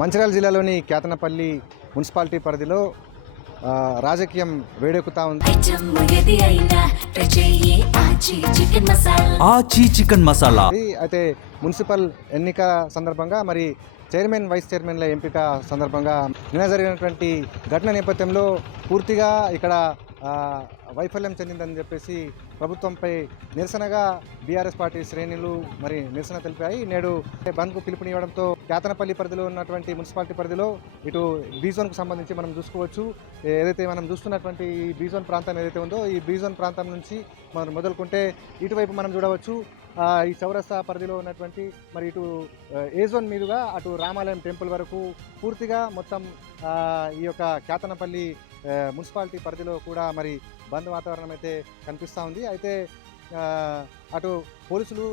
మంచిర్యాల జిల్లాలోని కేతనపల్లి మున్సిపాలిటీ పరిధిలో రాజకీయం వేడెక్కుతా ఉంది. చికెన్ మసాలా అయితే మున్సిపల్ ఎన్నిక సందర్భంగా మరి చైర్మన్ వైస్ చైర్మన్ల ఎంపిక సందర్భంగా నిన్న జరిగినటువంటి ఘటన నేపథ్యంలో పూర్తిగా ఇక్కడ వైఫల్యం చెందిందని చెప్పేసి ప్రభుత్వంపై నిరసనగా బీఆర్ఎస్ పార్టీ శ్రేణులు మరి నిరసన తెలిపాయి. నేడు బంద్కు పిలుపునివ్వడంతో కేతనపల్లి పరిధిలో ఉన్నటువంటి మున్సిపాలిటీ పరిధిలో ఇటు బీజోన్కు సంబంధించి మనం చూసుకోవచ్చు. ఏదైతే మనం చూస్తున్నటువంటి ఈ బీజోన్ ప్రాంతం ఏదైతే ఉందో ఈ బీజోన్ ప్రాంతం నుంచి మనం మొదలుకుంటే ఇటువైపు మనం చూడవచ్చు ఈ చౌరస్తా పరిధిలో ఉన్నటువంటి మరి ఇటు ఏ జోన్ మీదుగా అటు రామాలయం టెంపుల్ వరకు పూర్తిగా మొత్తం ఈ యొక్క కేతనపల్లి మున్సిపాలిటీ పరిధిలో కూడా మరి బంద్ వాతావరణం అయితే కనిపిస్తూ ఉంది. అయితే అటు పోలీసులు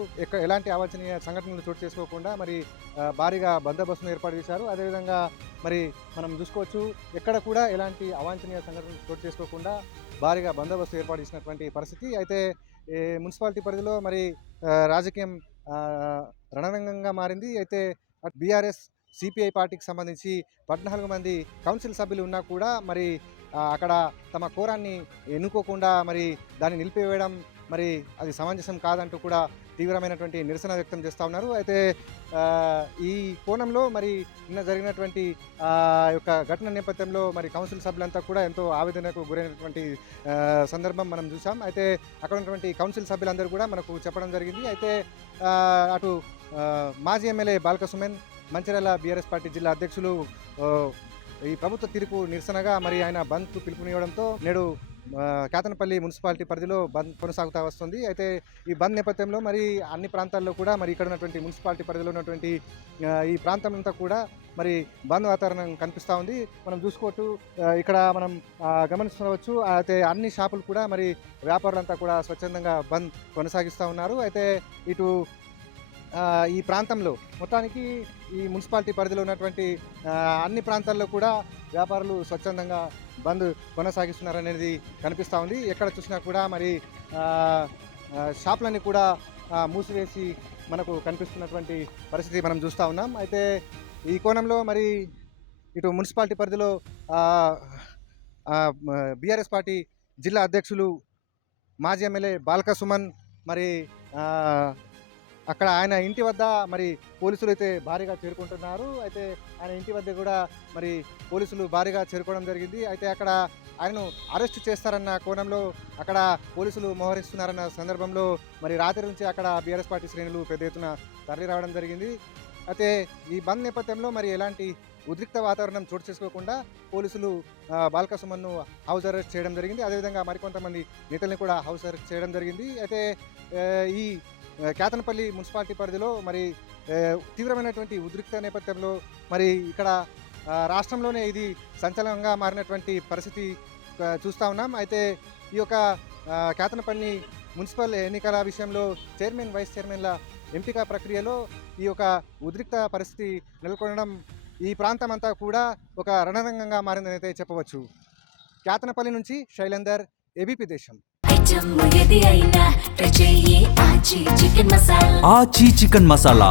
ఎలాంటి అవాంఛనీయ సంఘటనలు చోటు చేసుకోకుండా మరి భారీగా బందోబస్తును ఏర్పాటు చేశారు. అదేవిధంగా మరి మనం చూసుకోవచ్చు ఎక్కడ కూడా ఎలాంటి అవాంఛనీయ సంఘటనలు చోటు చేసుకోకుండా భారీగా బందోబస్తు ఏర్పాటు చేసినటువంటి పరిస్థితి. అయితే మున్సిపాలిటీ పరిధిలో మరి రాజకీయం రణరంగంగా మారింది. అయితే బీఆర్ఎస్ సిపిఐ పార్టీకి సంబంధించి 14 మంది కౌన్సిల్ సభ్యులు ఉన్నా కూడా మరి అక్కడ తమ కోరాన్ని ఎన్నుకోకుండా మరి దాన్ని నిలిపివేయడం మరి అది సమంజసం కాదంటూ కూడా తీవ్రమైనటువంటి నిరసన వ్యక్తం చేస్తూ ఉన్నారు. అయితే ఈ కోణంలో మరి నిన్న జరిగినటువంటి యొక్క ఘటన నేపథ్యంలో మరి కౌన్సిల్ సభ్యులంతా కూడా ఎంతో ఆవేదనకు గురైనటువంటి సందర్భం మనం చూసాం. అయితే అక్కడ ఉన్నటువంటి కౌన్సిల్ సభ్యులందరూ కూడా మనకు చెప్పడం జరిగింది. అయితే అటు మాజీ MLA Balka Suman, Mancherial BRS party జిల్లా అధ్యక్షులు ఈ ప్రభుత్వ తీర్పు నిరసనగా మరి ఆయన బంద్కు పిలుపునివ్వడంతో నేడు కేతనపల్లి మున్సిపాలిటీ పరిధిలో బంద్ కొనసాగుతూ వస్తుంది. అయితే ఈ బంద్ నేపథ్యంలో మరి అన్ని ప్రాంతాల్లో కూడా మరి ఇక్కడ ఉన్నటువంటి మున్సిపాలిటీ పరిధిలో ఉన్నటువంటి ఈ ప్రాంతం అంతా కూడా మరి బంద్ వాతావరణం కనిపిస్తూ ఉంది. మనం చూసుకోవచ్చు ఇక్కడ మనం గమనించవచ్చు. అయితే అన్ని షాపులు కూడా మరి వ్యాపారులంతా కూడా స్వచ్ఛందంగా బంద్ కొనసాగిస్తూ ఉన్నారు. అయితే ఇటు ఈ ప్రాంతంలో మొత్తానికి ఈ మున్సిపాలిటీ పరిధిలో ఉన్నటువంటి అన్ని ప్రాంతాల్లో కూడా వ్యాపారులు స్వచ్ఛందంగా బంద్ కొనసాగిస్తున్నారనేది కనిపిస్తూ ఉంది. ఎక్కడ చూసినా కూడా మరి షాపులన్నీ కూడా మూసివేసి మనకు కనిపిస్తున్నటువంటి పరిస్థితి మనం చూస్తూ ఉన్నాం. అయితే ఈ కోణంలో మరి ఇటు మున్సిపాలిటీ పరిధిలో బీఆర్ఎస్ పార్టీ జిల్లా అధ్యక్షులు మాజీ ఎమ్మెల్యే బాల్క సుమన్ మరి అక్కడ ఆయన ఇంటి వద్ద మరి పోలీసులు అయితే భారీగా చేరుకుంటున్నారు. అయితే ఆయన ఇంటి వద్ద కూడా మరి పోలీసులు భారీగా చేరుకోవడం జరిగింది. అయితే అక్కడ ఆయనను అరెస్ట్ చేస్తారన్న కోణంలో అక్కడ పోలీసులు మోహరిస్తున్నారన్న సందర్భంలో మరి రాత్రి నుంచి అక్కడ బీఆర్ఎస్ పార్టీ శ్రేణులు పెద్ద ఎత్తున తరలి రావడం జరిగింది. అయితే ఈ బంద్ నేపథ్యంలో మరి ఎలాంటి ఉద్రిక్త వాతావరణం చోటు చేసుకోకుండా పోలీసులు బాల్క సుమన్ను హౌస్ అరెస్ట్ చేయడం జరిగింది. అదేవిధంగా మరికొంతమంది నేతల్ని కూడా హౌస్ అరెస్ట్ చేయడం జరిగింది. అయితే ఈ కేతనపల్లి మున్సిపాలిటీ పరిధిలో మరి తీవ్రమైనటువంటి ఉద్రిక్త నేపథ్యంలో మరి ఇక్కడ రాష్ట్రంలోనే ఇది సంచలనంగా మారినటువంటి పరిస్థితి చూస్తూ ఉన్నాం. అయితే ఈ యొక్క కేతనపల్లి మున్సిపల్ ఎన్నికల విషయంలో చైర్మన్ వైస్ చైర్మన్ల ఎంపిక ప్రక్రియలో ఈ యొక్క ఉద్రిక్త పరిస్థితి నెలకొనడం ఈ ప్రాంతం అంతా కూడా ఒక రణరంగంగా మారిందని అయితే చెప్పవచ్చు. కేతనపల్లి నుంచి శైలేందర్, ఏబీపీ దేశం. చికెన్ మసాలా